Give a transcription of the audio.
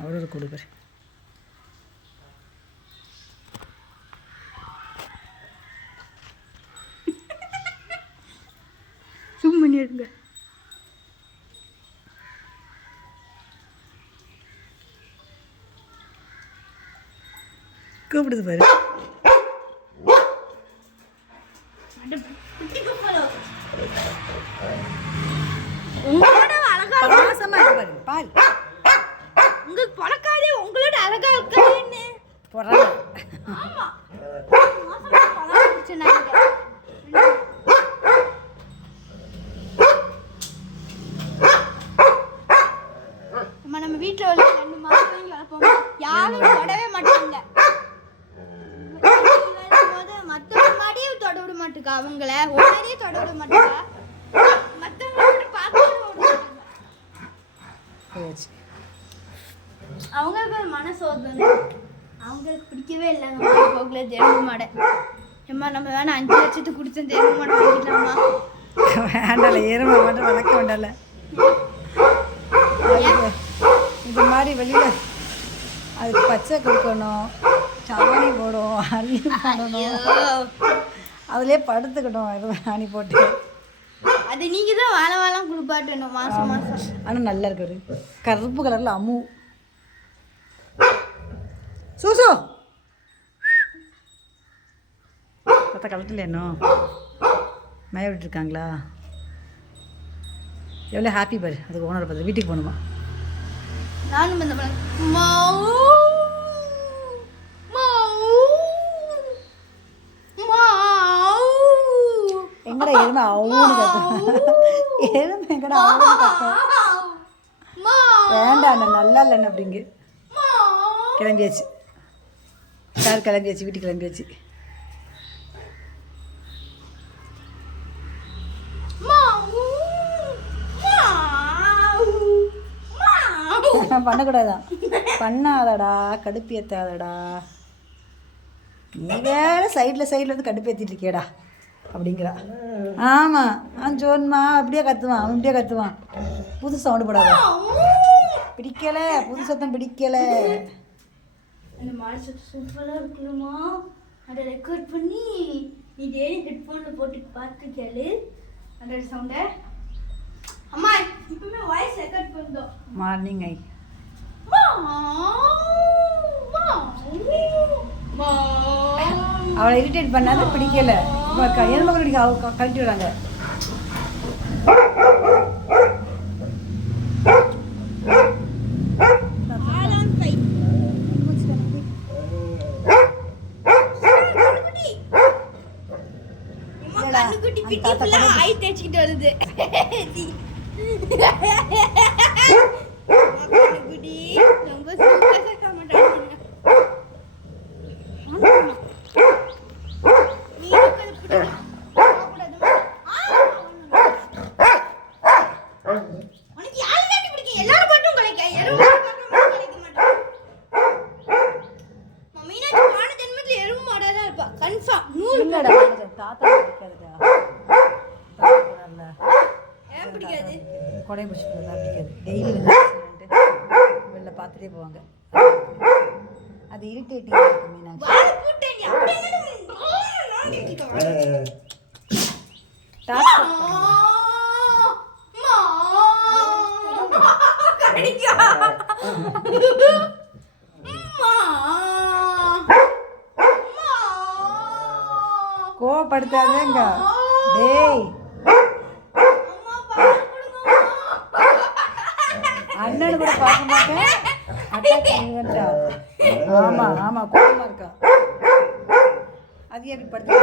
அவரோட கொடுக்குற ஜூம் பண்ணி எடுங்க. கூப்பிடுது பாரு. போடுறாங்க. நம்ம வீட்டில் உள்ள ரெண்டு மாதம் வாங்கி வளர்ப்போம் யாரும் தொடவே மாட்டாங்க. போது மற்றவங்க மாடியும் தொட விட மாட்டுக்கா அவங்கள. ஒன்னரையும் தொட விட மாட்டாங்க மற்றவங்க பார்த்து மாட்டாங்க. அவங்களுக்கு ஒரு மனசோதனை அவங்களுக்கு பிடிக்கவே இல்லை. போகல தெருவு மாடை. ஏம்மா நம்ம வேணா அஞ்சு லட்சத்துக்கு கொடுத்த தெருவு மாடை வாங்கிக்கலாமா? வேண்டால எருமை மட்டும் வளர்க்க அதுக்கு இது மாதிரி வெளியில் அதுக்கு பச்சை கொடுக்கணும் சாணி போடும் அள்ளி போடணும். அதுலேயே படுத்துக்கணும் இது ஆணி போட்டு. அது நீங்க தான் வாழ வாழம் குளிப்பாட்டணும் மாசம் மாசம். ஆனால் நல்லா இருக்கு கருப்பு கலரில் அம்மு சூசு பார்த்தா கலட்டில் என்ன மேய விட்டுருக்காங்களா எவ்வளோ ஹாப்பி பாரு அதுக்கு ஓனர் பார்த்து வீட்டுக்கு போகணுமா நானும் இந்த பழம் மாவு மாவு மாவு எங்கடா எருமை அவுன்னு கத்தும் எருமை எங்கடா அவுன்னு கத்தும் வேண்டாம் நல்லா இல்லைண்ணா அப்படிங்க கிளம்பியாச்சு சார் கிளம்பியாச்சு வீட்டுக்கு கிளம்பியாச்சு பண்ணக்கூடாதான் பண்ணாதடா கடுப்பேத்தாதடா நீ வேற சைடில் சைடில் வந்து கடுப்பேற்றிட்டு இருக்கேடா அப்படிங்கிறா. ஆமாம் ஆ ஜோன்மா அப்படியே கத்துவான் அவன் இப்படியே கத்துவான். புது சவுண்டு போடாத. பிடிக்கலை புது சத்தம் பிடிக்கலை. அந்த மாடு சத்து சூப்பராக இருக்குமா அதை ரெக்கார்ட் பண்ணி நீ டெய்லி ஹெட்ஃபோனில் போட்டு பார்த்து கேளு. அந்த சவுண்டை அம்மா இப்பவுமே வாய்ஸ் ரெக்கார்ட் பண்ணோம் மார்னிங் ஐ. அவளை இரிட்டேட் பண்ணாத பிடிக்கல. இப்போ க எருமை கடிக்க அவ க- கழட்டி விடுறாங்க பிட்டி தாத்தா ஃபுல்லா ஆய் தேய்ச்சிக்கிட்டு வருது கண்ணுக்குட்டி ரொம்ப சூப்பரா கமெண்ட் confirm. நூறு தாத்தா பிடிக்காதுடா போறான்ல, ஏன் பிடிக்காது? பிடிச்சிட்டு தான் பிடிக்காது. டெய்லி வந்து வெளில பார்த்துட்டே போவாங்க. அது இரிட்டேட்டிங் இருக்கு மீனாட்சி வாழ போட்டேன் நீ அப்படியே தானே நோண்டிட்டு இருக்க வாழ. டாஸ்க் மா. மா. கடிக்கா. மா. மா. கோவப்படுத்தாதேங்க டேய் அம்மா, பால் கொடுங்கம்மா. அண்ணன் கூட பார்க்க அட்டாக் பண்ணுவேன்டா ஆமா ஆமா கோவமா இருக்கா? அது எப்படி படுத்து